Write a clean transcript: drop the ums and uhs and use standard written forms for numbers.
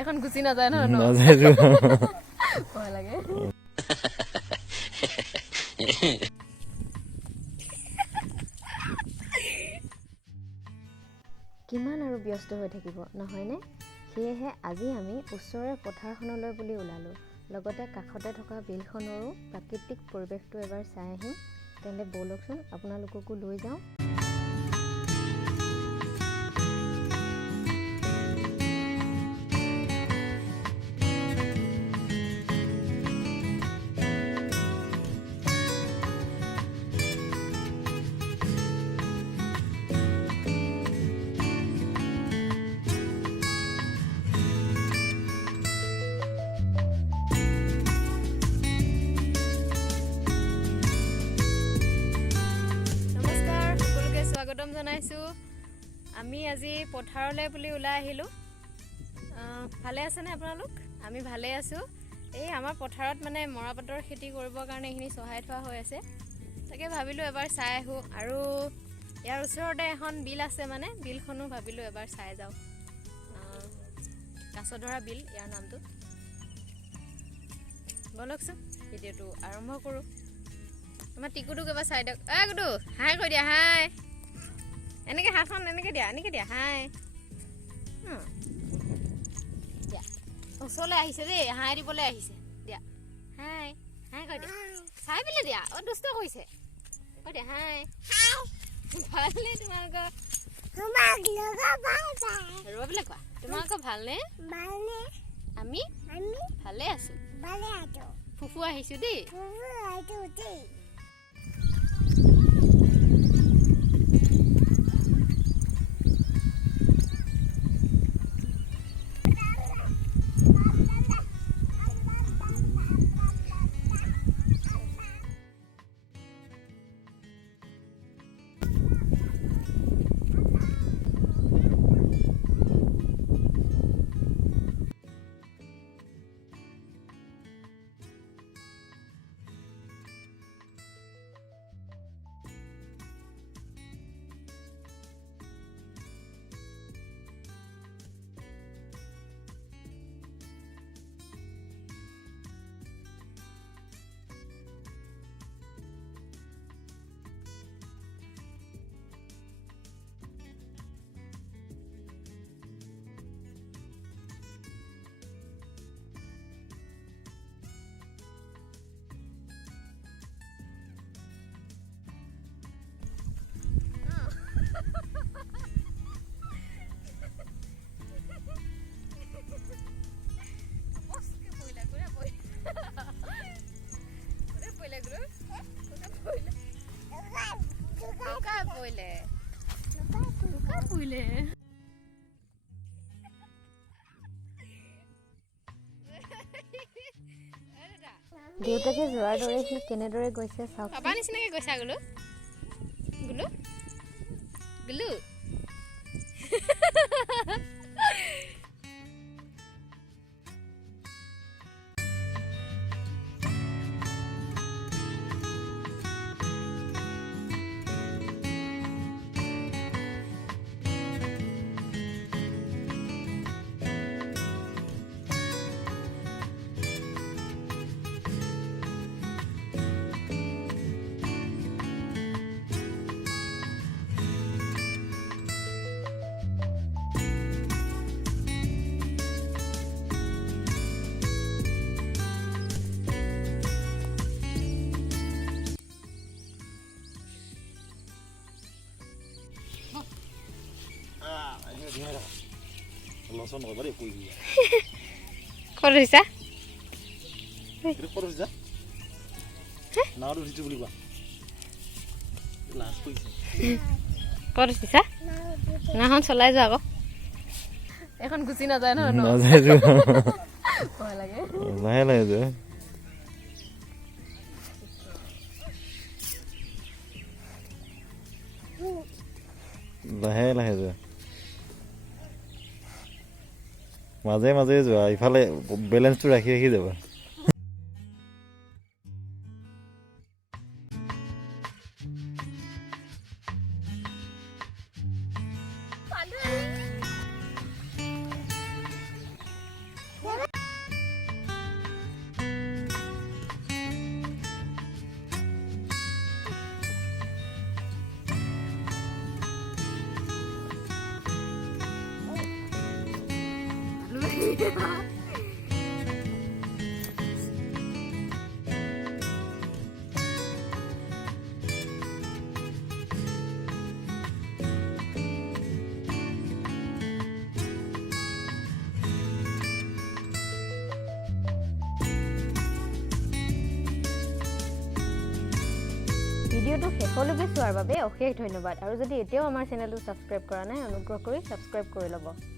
এখন গুচি নাযায় নহয় ন নাযায় ভয় লাগে কিমান আৰু ব্যস্ত হৈ থাকিব নহয়নে? সেয়েহে আজি আমি ওচৰৰে পথাৰখনলৈ বুলি ওলালোঁ। লগতে কাষতে থকা বিলখনৰো প্ৰাকৃতিক পৰিৱেশটো এবাৰ চাই আহিম। তেন্তে ব'লকচোন আপোনালোককো লৈ যাওঁ। স্বাগতম জনাইছোঁ। আমি আজি পথাৰলৈ বুলি ওলাই আহিলোঁ। ভালে আছেনে আপোনালোক? আমি ভালে আছোঁ। এই আমাৰ পথাৰত মানে মৰাপাটৰ খেতি কৰিবৰ কাৰণে এইখিনি চহাই থোৱা হৈ আছে। তাকে ভাবিলোঁ এবাৰ চাই আহোঁ। আৰু ইয়াৰ ওচৰতে এখন বিল আছে, মানে বিলখনো ভাবিলোঁ এবাৰ চাই যাওঁ। কাছধৰা বিল ইয়াৰ নামটো। ব'লকচোন ভিডিঅ'টো আৰম্ভ কৰোঁ। তোমাৰ টিকুটোক এবাৰ চাই দিয়ক। গুডু হাই কৈ দিয়া, হাই। এনেকৈ হাতখন এনেকৈ দিয়া হাই। দিয়া ওচৰলৈ আহিছে দেই, হাই দিবলৈ আহিছে। দিয়া হাই হাই কৈ দিয়া, চাই পেলাই দিয়া। দুষ্ট কৰিছে, কৈ দিয়া হাই। ভালনে তোমালোকৰ? ৰ'বলৈ কোৱা, তোমালোকৰ ভালনে? আমি ভালে আছোঁ। ফুফু আহিছোঁ দেই। দেউতাকে যোৱাৰ দৰে সি কেনেদৰে গৈছে চাওক। পাপা নিচিনাকে গৈছা গুলু। গুলু গুলু ক'ত হৈছা? ক'ত হৈছা? নাখন চলাই যোৱা আকৌ। এখন গুচি নাযায় নহয় ন? নাযায় ভয় লাগে। লাহে লাহে যোৱা। লাহে লাহে যোৱা, মাজে মাজে যোৱা, ইফালে বেলেঞ্চটো ৰাখি ৰাখি যাবা। ভিডিঅ'টো শেষলৈকে চোৱাৰ বাবে অশেষ ধন্যবাদ আৰু যদি এতিয়াও আমাৰ চেনেলটো ছাবস্ক্ৰাইব কৰা নাই অনুগ্ৰহ কৰি ছাবস্ক্ৰাইব কৰি ল'ব